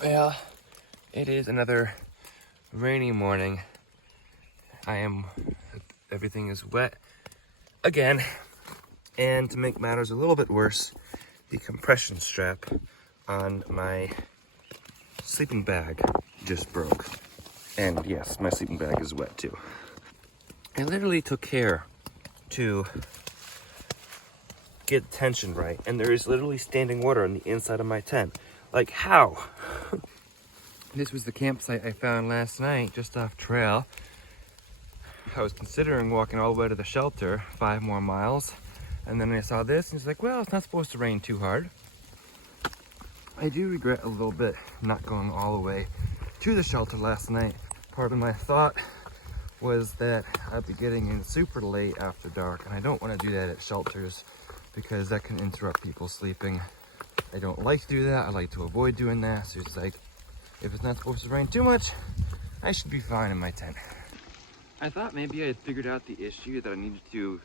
Well, it is another rainy morning. Everything is wet again. And to make matters a little bit worse, the compression strap on my sleeping bag just broke. And yes, my sleeping bag is wet too. I literally took care to get the tension right, and there is literally standing water on the inside of my tent. Like, how? This was the campsite I found last night, just off trail. I was considering walking all the way to the shelter, 5 more miles, and then I saw this, and it's like, well, it's not supposed to rain too hard. I do regret a little bit not going all the way to the shelter last night. Part of my thought was that I'd be getting in super late after dark, and I don't want to do that at shelters because that can interrupt people sleeping. I don't like to do that. I like to avoid doing that. So it's like, if it's not supposed to rain too much, I should be fine in my tent. I thought maybe I had figured out the issue that I needed to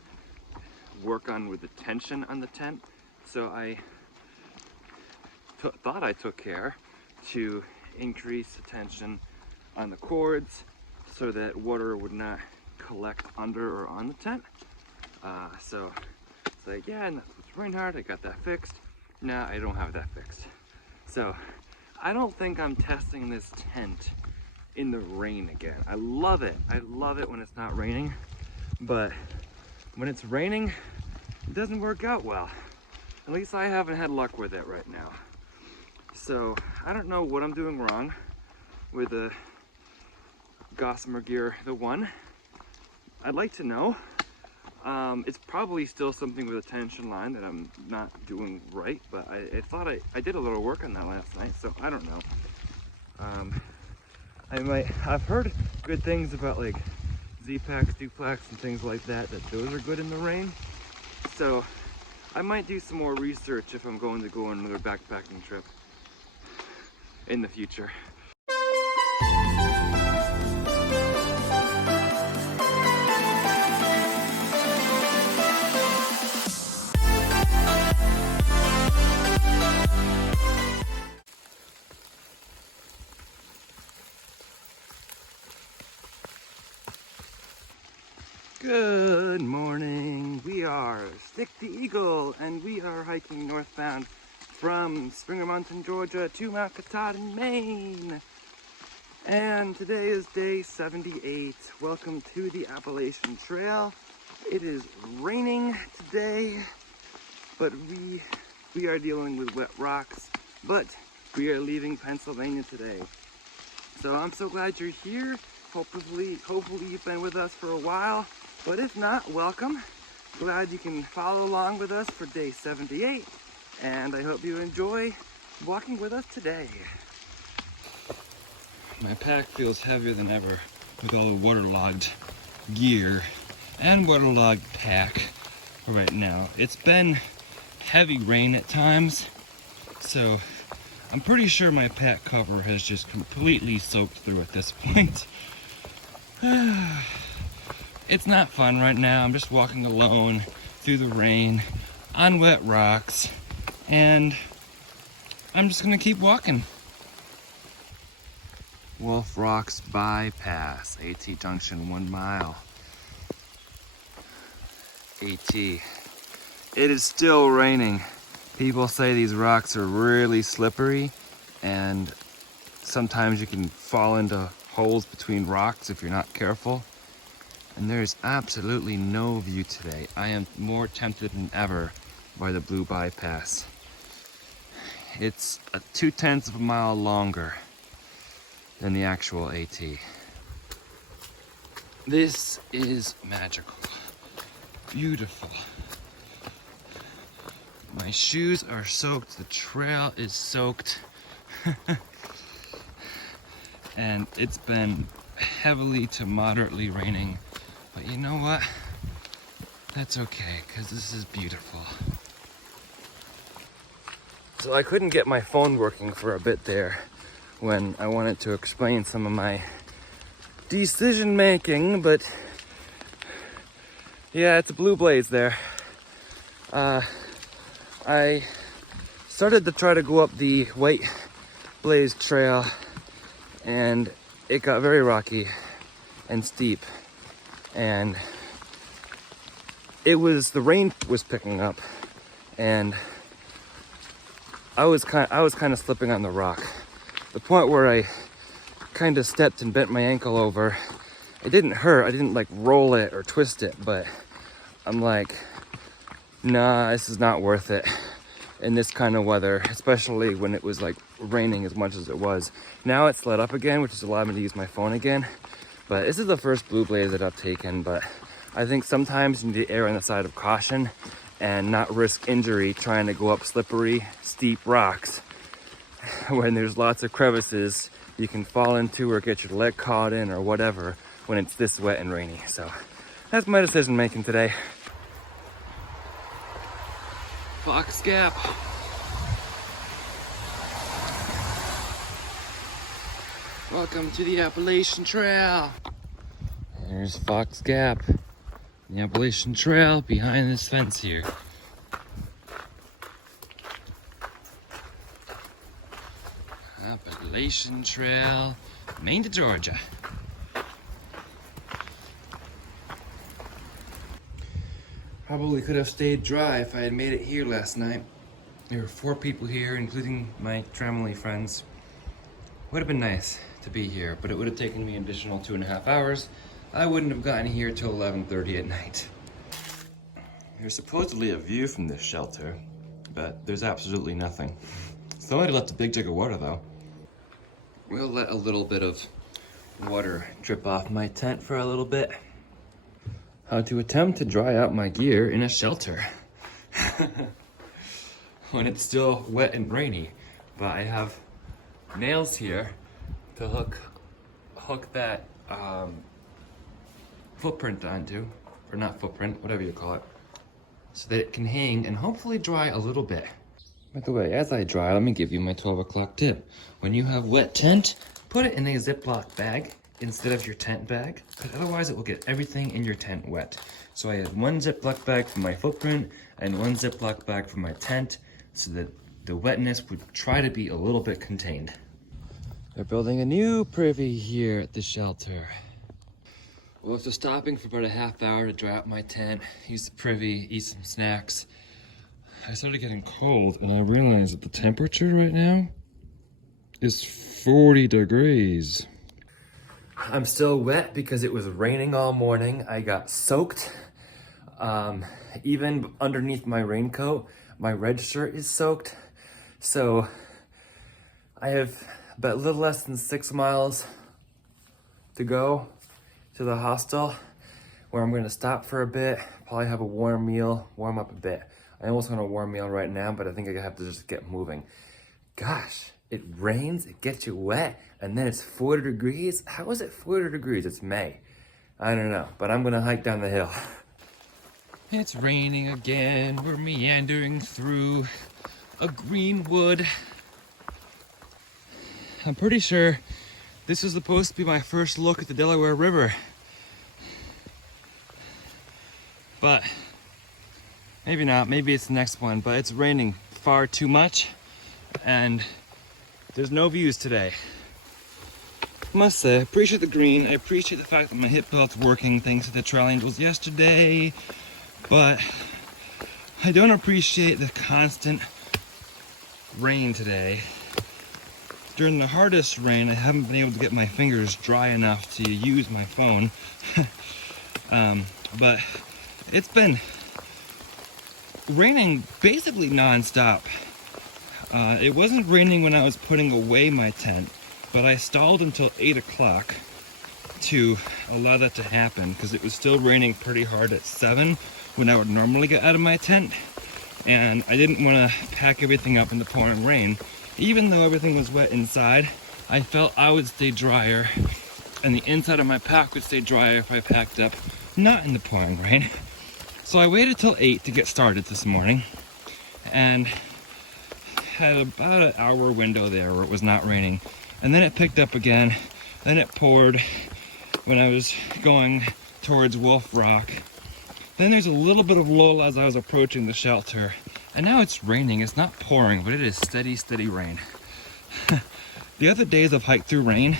work on with the tension on the tent. So I thought I took care to increase the tension on the cords so that water would not collect under or on the tent. So it's like, yeah, and that's what's rain hard. I got that fixed. Now I don't have that fixed. So I don't think I'm testing this tent in the rain again. I love it. I love it when it's not raining, but when it's raining, it doesn't work out well. At least I haven't had luck with it right now. So I don't know what I'm doing wrong with the Gossamer Gear, the one. I'd like to know. It's probably still something with a tension line that I'm not doing right, but I thought I did a little work on that last night, so I don't know. I've heard good things about like Z-Packs, Duplex, and things like that, that those are good in the rain. So I might do some more research if I'm going to go on another backpacking trip in the future. Good morning. We are Stick the Eagle, and we are hiking northbound from Springer Mountain, Georgia to Mount Katahdin, Maine. And today is day 78. Welcome to the Appalachian Trail. It is raining today, but we are dealing with wet rocks, but we are leaving Pennsylvania today. So I'm so glad you're here. Hopefully you've been with us for a while. But if not, welcome. Glad you can follow along with us for day 78. And I hope you enjoy walking with us today. My pack feels heavier than ever with all the waterlogged gear and waterlogged pack right now. It's been heavy rain at times, so I'm pretty sure my pack cover has just completely soaked through at this point. It's not fun right now. I'm just walking alone through the rain on wet rocks, and I'm just gonna keep walking. Wolf Rocks Bypass, AT Junction, 1 mile. AT. It is still raining. People say these rocks are really slippery, and sometimes you can fall into holes between rocks if you're not careful. And there's absolutely no view today. I am more tempted than ever by the Blue Bypass. It's 2/10 of a mile longer than the actual AT. This is magical. Beautiful. My shoes are soaked, the trail is soaked. And it's been heavily to moderately raining. But you know what? That's okay, because this is beautiful. So I couldn't get my phone working for a bit there when I wanted to explain some of my decision making, but yeah, it's a blue blaze there. I started to try to go up the white blazed trail, and it got very rocky and steep, and the rain was picking up, and I was kind of slipping on the rock. The point where I kind of stepped and bent my ankle over. It didn't hurt. I didn't like roll it or twist it, but I'm like, nah, this is not worth it in this kind of weather, especially when it was like raining as much as it was. Now it's let up again, which has allowed me to use my phone again. But this is the first blue blaze that I've taken, but I think sometimes you need to err on the side of caution and not risk injury trying to go up slippery, steep rocks when there's lots of crevices you can fall into or get your leg caught in or whatever when it's this wet and rainy. So that's my decision making today. Fox Gap. Welcome to the Appalachian Trail. There's Fox Gap, the Appalachian Trail behind this fence here. Appalachian Trail, Maine to Georgia. Probably could have stayed dry if I had made it here last night. There were 4 people here, including my family friends. Would have been nice to be here, but it would have taken me an additional 2.5 hours. I wouldn't have gotten here till 11:30 at night. There's supposedly a view from this shelter, but there's absolutely nothing. Somebody left a big jug of water though. We'll let a little bit of water drip off my tent for a little bit. How to attempt to dry out my gear in a shelter when it's still wet and rainy. But I have nails here to hook that footprint onto, or not footprint, whatever you call it, so that it can hang and hopefully dry a little bit. By the way, as I dry, let me give you my 12 o'clock tip. When you have wet tent, put it in a Ziploc bag instead of your tent bag, because otherwise it will get everything in your tent wet. So I had 1 Ziploc bag for my footprint and 1 Ziploc bag for my tent, so that the wetness would try to be a little bit contained. They're building a new privy here at the shelter. Well, after stopping for about a half hour to dry out my tent, use the privy, eat some snacks, I started getting cold, and I realized that the temperature right now is 40 degrees. I'm still wet because it was raining all morning. I got soaked. Even underneath my raincoat, my red shirt is soaked. So I have about a little less than 6 miles to go to the hostel, where I'm gonna stop for a bit, probably have a warm meal, warm up a bit. I almost want a warm meal right now, but I think I have to just get moving. Gosh, it rains, it gets you wet, and then it's 40 degrees? How is it 40 degrees? It's May. I don't know, but I'm gonna hike down the hill. It's raining again. We're meandering through a green wood. I'm pretty sure this is supposed to be my first look at the Delaware River. But maybe not, maybe it's the next one, but it's raining far too much and there's no views today. I must say, I appreciate the green, I appreciate the fact that my hip belt's working thanks to the trail angels yesterday, but I don't appreciate the constant rain today. During the hardest rain, I haven't been able to get my fingers dry enough to use my phone. But it's been raining basically non-stop. It wasn't raining when I was putting away my tent, but I stalled until 8 o'clock to allow that to happen, because it was still raining pretty hard at 7 when I would normally get out of my tent, and I didn't want to pack everything up in the pouring rain. Even though everything was wet inside, I felt I would stay drier, and the inside of my pack would stay drier if I packed up not in the pouring rain. So I waited till 8 to get started this morning, and had about an hour window there where it was not raining. And then it picked up again, then it poured when I was going towards Wolf Rock. Then there's a little bit of lull as I was approaching the shelter. And now it's raining. It's not pouring, but it is steady, steady rain. The other days I've hiked through rain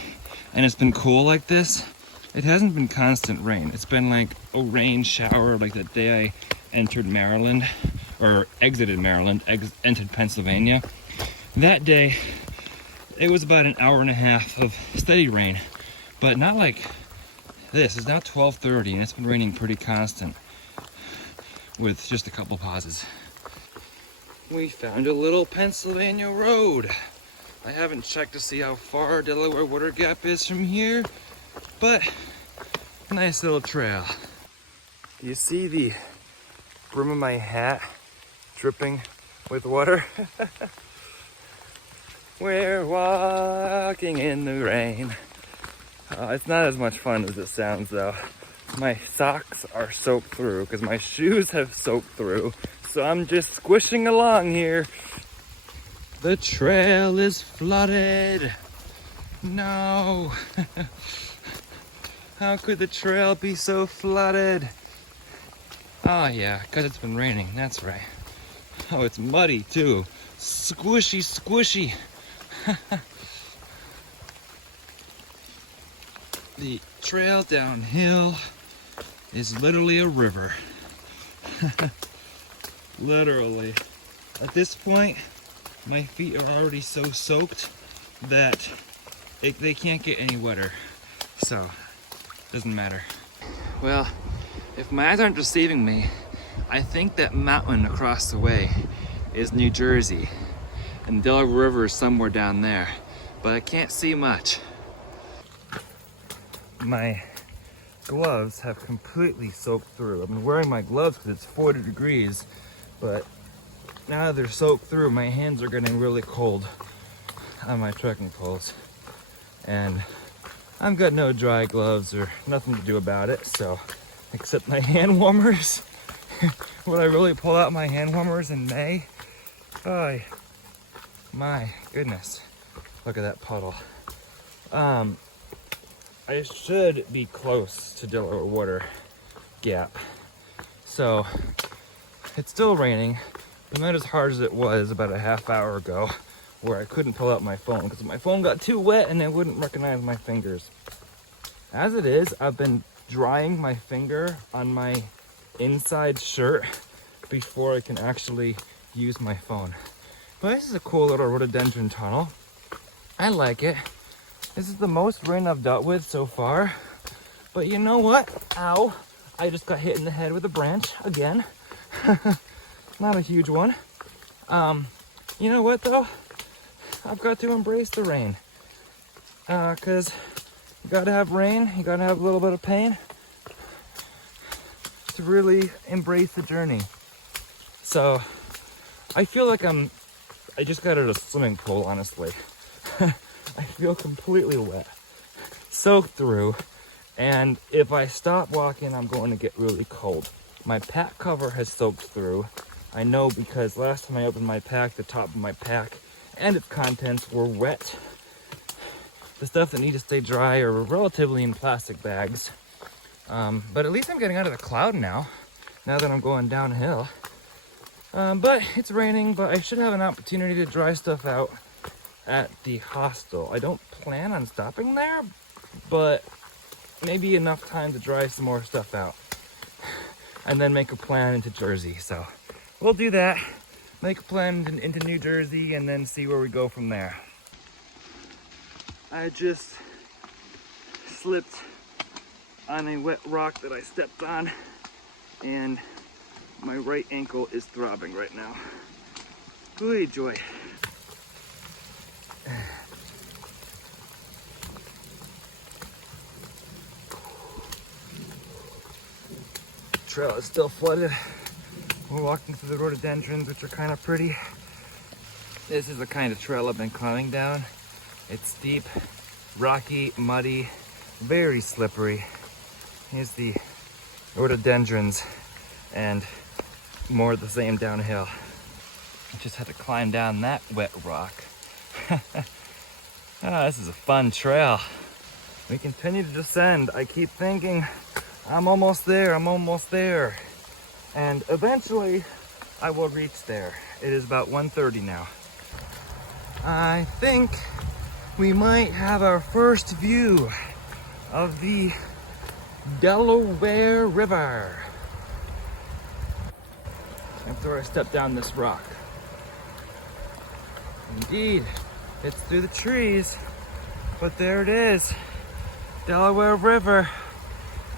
and it's been cool like this. It hasn't been constant rain. It's been like a rain shower, like the day I entered Maryland, or exited Maryland, entered Pennsylvania. That day, it was about an hour and a half of steady rain, but not like this. It's now 12:30 and it's been raining pretty constant with just a couple pauses. We found a little Pennsylvania road. I haven't checked to see how far Delaware Water Gap is from here, but nice little trail. You see the brim of my hat dripping with water? We're walking in the rain. It's not as much fun as it sounds though. My socks are soaked through because my shoes have soaked through. So I'm just squishing along here. The trail is flooded. No. How could the trail be so flooded? Oh yeah, because it's been raining, that's right. Oh, it's muddy too. Squishy, squishy. The trail downhill is literally a river. Literally. At this point, my feet are already so soaked that they can't get any wetter. So, doesn't matter. Well, if my eyes aren't deceiving me, I think that mountain across the way is New Jersey. And Delaware River is somewhere down there, but I can't see much. My gloves have completely soaked through. I've been wearing my gloves because it's 40 degrees, but now they're soaked through. My hands are getting really cold on my trekking poles. And I've got no dry gloves or nothing to do about it, so except my hand warmers. Will I really pull out my hand warmers in May? Oh, my goodness. Look at that puddle. I should be close to Delaware Water Gap. So, it's still raining, but not as hard as it was about a half hour ago, where I couldn't pull out my phone because my phone got too wet and it wouldn't recognize my fingers. As it is, I've been drying my finger on my inside shirt before I can actually use my phone. But this is a cool little rhododendron tunnel. I like it. This is the most rain I've dealt with so far. But you know what? Ow. I just got hit in the head with a branch again. Not a huge one. You know what though? I've got to embrace the rain. Cause you gotta have rain, you gotta have a little bit of pain to really embrace the journey. So I feel like I just got out of a swimming pool, honestly. I feel completely wet, soaked through, and if I stop walking, I'm going to get really cold. My pack cover has soaked through. I know because last time I opened my pack, the top of my pack and its contents were wet. The stuff that need to stay dry are relatively in plastic bags. But at least I'm getting out of the cloud now that I'm going downhill. But it's raining, but I should have an opportunity to dry stuff out at the hostel. I don't plan on stopping there, but maybe enough time to dry some more stuff out and then make a plan into Jersey. So we'll do that, make a plan into New Jersey, and then see where we go from there. I just slipped on a wet rock that I stepped on, and my right ankle is throbbing right now. Ooh, joy. Trail is still flooded. We're walking through the rhododendrons, which are kind of pretty. This is the kind of trail I've been climbing down. It's steep, rocky, muddy, very slippery. Here's the rhododendrons and more of the same downhill. I just had to climb down that wet rock. This is a fun trail. We continue to descend. I keep thinking, I'm almost there, I'm almost there. And eventually, I will reach there. It is about 1:30 now. I think we might have our first view of the Delaware River. After I step down this rock. Indeed, it's through the trees, but there it is, Delaware River,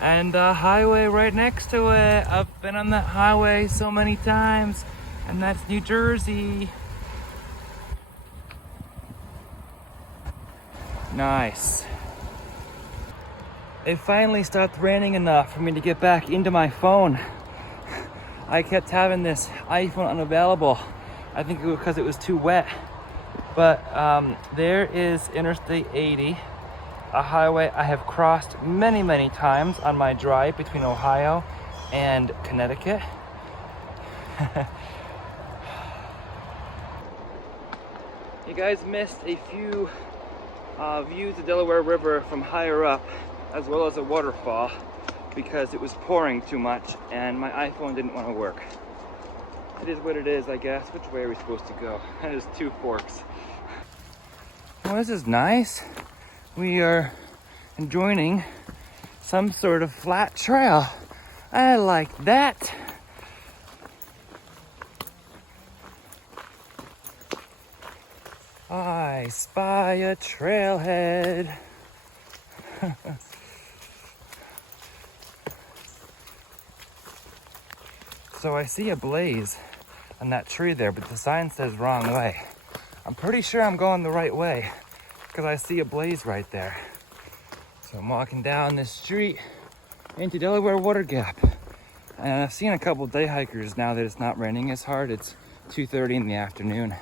and a highway right next to it. I've been on that highway so many times, and that's New Jersey. Nice. It finally stopped raining enough for me to get back into my phone. I kept having this iPhone unavailable. I think it was because it was too wet. But there is Interstate 80, a highway I have crossed many, many times on my drive between Ohio and Connecticut. You guys missed a few views of Delaware River from higher up, as well as a waterfall, because it was pouring too much and my iPhone didn't want to work. It is what it is, I guess. Which way are we supposed to go? There's two forks. Well, this is nice. We are joining some sort of flat trail. I like that. I spy a trailhead. So I see a blaze on that tree there, but the sign says wrong way. I'm pretty sure I'm going the right way because I see a blaze right there. So I'm walking down this street into Delaware Water Gap. And I've seen a couple day hikers now that it's not raining as hard. It's 2:30 in the afternoon.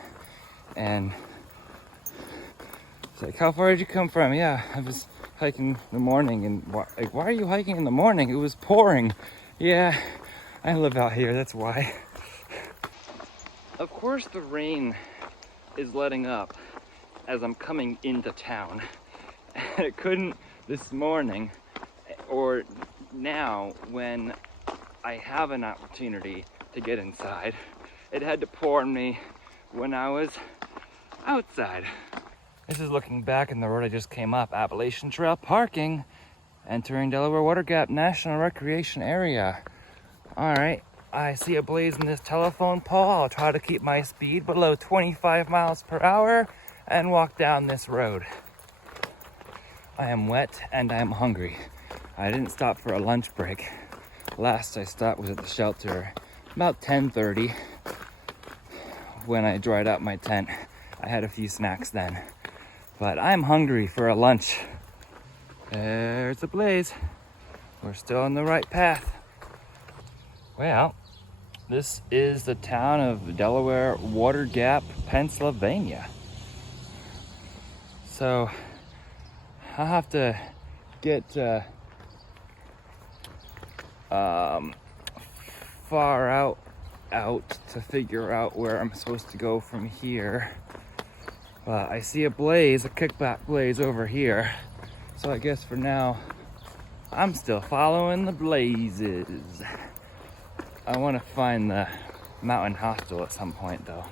And it's like, how far did you come from? Yeah, I was hiking in the morning. And why are you hiking in the morning? It was pouring. Yeah, I live out here, that's why. Of course the rain is letting up as I'm coming into town. It couldn't this morning or now when I have an opportunity to get inside. It had to pour on me when I was outside. This is looking back in the road I just came up, Appalachian Trail parking, entering Delaware Water Gap National Recreation Area. All right, I see a blaze in this telephone pole. I'll try to keep my speed below 25 miles per hour and walk down this road. I am wet and I am hungry. I didn't stop for a lunch break. Last I stopped was at the shelter about 10:30 when I dried out my tent. I had a few snacks then, but I'm hungry for a lunch. There's the blaze. We're still on the right path. Well, this is the town of Delaware Water Gap, Pennsylvania. So I'll have to get far out to figure out where I'm supposed to go from here. But I see a blaze, a kickback blaze over here. So I guess for now, I'm still following the blazes. I want to find the mountain hostel at some point though.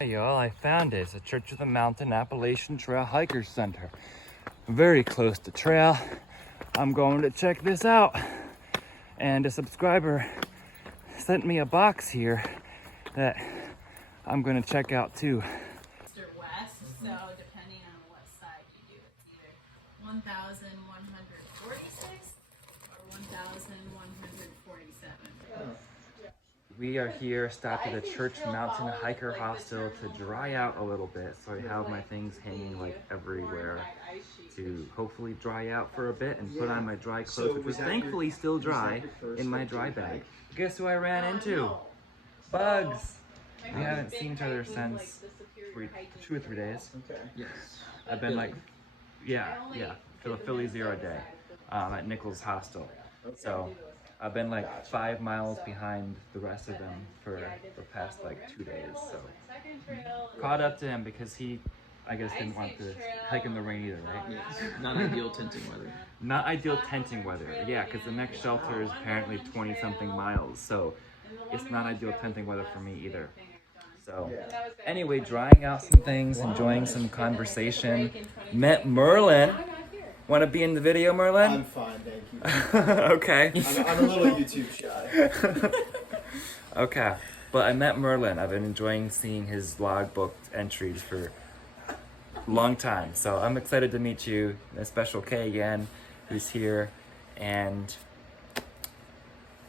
Hey y'all, I found it. It's a Church of the Mountain Appalachian Trail Hikers Center. Very close to trail. I'm going to check this out. And a subscriber sent me a box here that I'm going to check out too. West, so depending on what side you do, it's either 1,146 or 1,147. We are here, stopped at a Church Mountain Hiker Hostel to dry out a little bit. So I have my things hanging like everywhere to hopefully dry out for a bit and put on my dry clothes, which was thankfully still dry in my dry bag. Guess who I ran into? Bugs! We haven't seen each other since 2 or 3 days. Okay. Yes. I've been like, yeah, Philly 0 day at Nichols Hostel. So I've been like 5 miles behind the rest of them for the past like 2 days. So caught up to him because he, I guess, didn't want to hike in the rain either, right? Yes. Not ideal tenting weather. Not ideal tenting weather, yeah, because the next shelter is apparently 20-something miles. So it's not ideal tenting weather for me either. So anyway, drying out some things, enjoying some conversation. Met Merlin. Want to be in the video, Merlin? I'm fine, thank you. Okay. I'm a little YouTube shy. Okay. But I met Merlin. I've been enjoying seeing his logbook entries for a long time. So I'm excited to meet you. A Special K again, who's here. And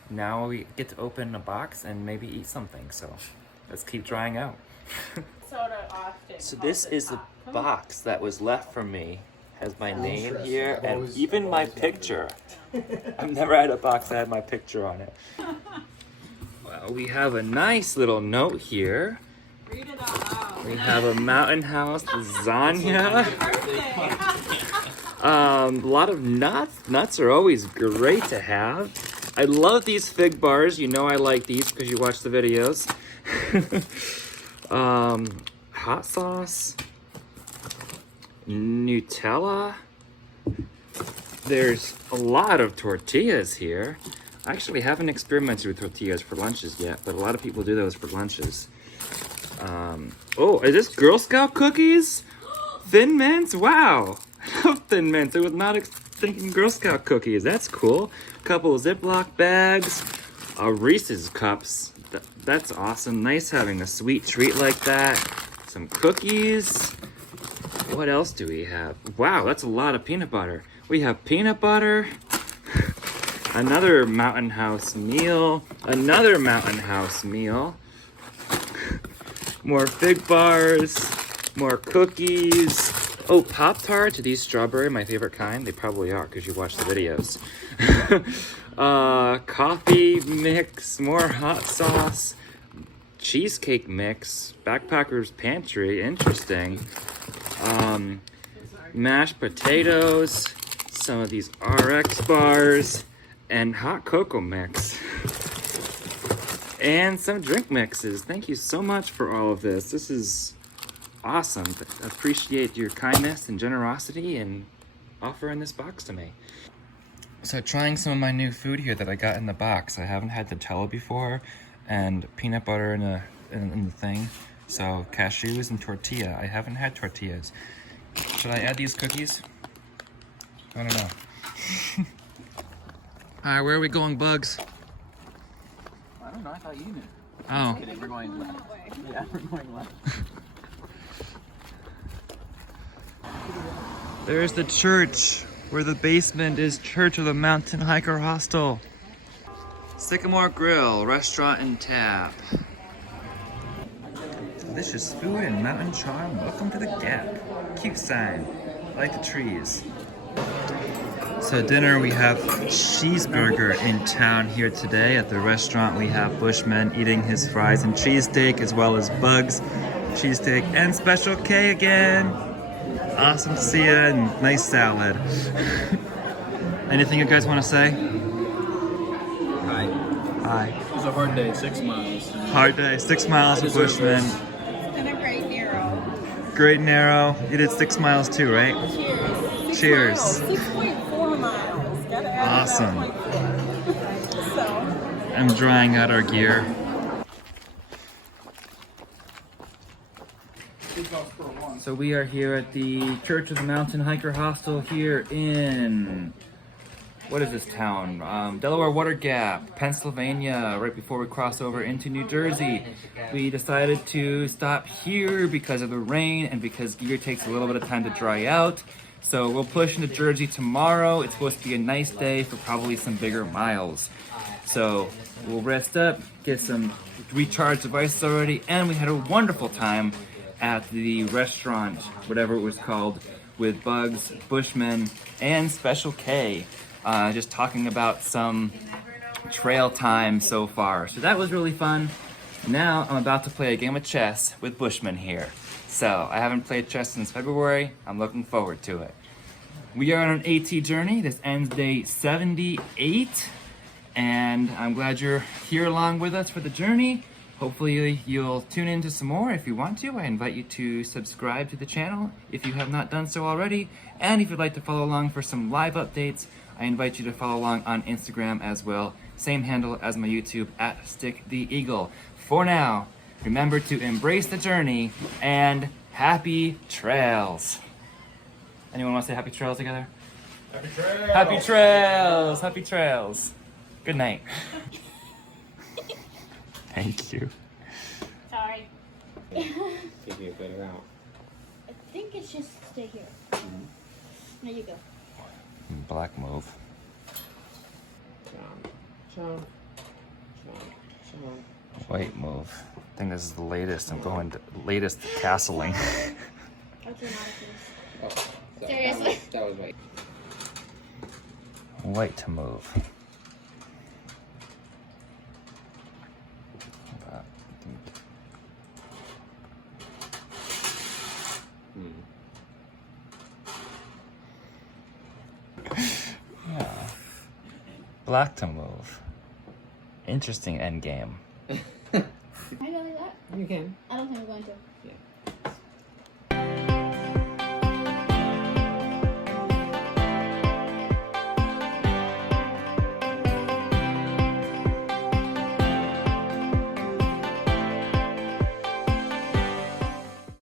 now we get to open a box and maybe eat something. So let's keep drying out. So this is the box that was left from me. Has my name here and even my picture. I've never had a box that had my picture on it. Well, we have a nice little note here. Read it out loud. We have a Mountain House lasagna. A lot of nuts. Nuts are always great to have. I love these fig bars. You know I like these because you watch the videos. Hot sauce. Nutella. There's a lot of tortillas here. I actually haven't experimented with tortillas for lunches yet, but a lot of people do those for lunches. Oh, is this Girl Scout cookies? Thin Mints? Wow. I love Thin Mints. I was not thinking Girl Scout cookies. That's cool. A couple of Ziploc bags. Reese's cups. That's awesome. Nice having a sweet treat like that. Some cookies. What else do we have? Wow, that's a lot of peanut butter. We have peanut butter, another Mountain House meal, another Mountain House meal, more fig bars, more cookies. Oh, Pop-Tarts. Are these strawberry, my favorite kind? They probably are because you watch the videos. Coffee mix, more hot sauce, cheesecake mix, Backpacker's Pantry, interesting. Mashed potatoes, some of these RX bars, and hot cocoa mix. And some drink mixes. Thank you so much for all of this. This is awesome. I appreciate your kindness and generosity and offering this box to me. So trying some of my new food here that I got in the box. I haven't had Nutella before, and peanut butter in the thing. So cashews and tortilla. I haven't had tortillas. Should I add these cookies? I don't know. Alright, where are we going, Bugs? I don't know. I thought you knew. Oh. Kidding, we're going left. Yeah, we're going left. There's the church, where the basement is Church of the Mountain Hiker Hostel. Sycamore Grill, restaurant and tap. Delicious food and mountain charm. Welcome to the Gap. Cute sign. Like the trees. So dinner, we have cheeseburger in town here today. At the restaurant, we have Bushman eating his fries and cheesesteak, as well as Bugs, cheesesteak, and Special K again. Awesome to see you, and nice salad. Anything you guys want to say? Hi. Hi. It was a hard day, 6 miles. Hard day, 6 miles with Bushman. And a great narrow. Great narrow. You did 6 miles too, right? Cheers. Cheers. 6.4 miles. Gotta add Awesome. that 0.4. So. I'm drying out our gear. So we are here at the Church of the Mountain Hiker Hostel here in, what is this town? Delaware Water Gap, Pennsylvania, right before we cross over into New Jersey. We decided to stop here because of the rain and because gear takes a little bit of time to dry out. So we'll push into Jersey tomorrow. It's supposed to be a nice day for probably some bigger miles. So we'll rest up, get some recharge devices already, and we had a wonderful time at the restaurant, whatever it was called, with Bugs, Bushman, and Special K, just talking about some trail time so far. So that was really fun. Now I'm about to play a game of chess with Bushman here. So I haven't played chess since February. I'm looking forward to it. We are on an AT journey. This ends day 78, and I'm glad you're here along with us for the journey. Hopefully you'll tune into some more if you want to. I invite you to subscribe to the channel if you have not done so already. And if you'd like to follow along for some live updates, I invite you to follow along on Instagram as well. Same handle as my YouTube, @StickTheEagle. For now, Remember to embrace the journey and happy trails. Anyone want to say happy trails together? Happy trails! Happy trails! Happy trails! Good night. Thank you. Sorry. Give you a good route. I think it should stay here. There you go. Black move. Jump, jump, jump, jump. White move. I think this is the latest. I'm going to latest castling. Okay, now it is. Oh, so Seriously? That was right. White to move. Yeah. Black to move. Interesting end game. Can I go like that? You can. I don't think I'm going to.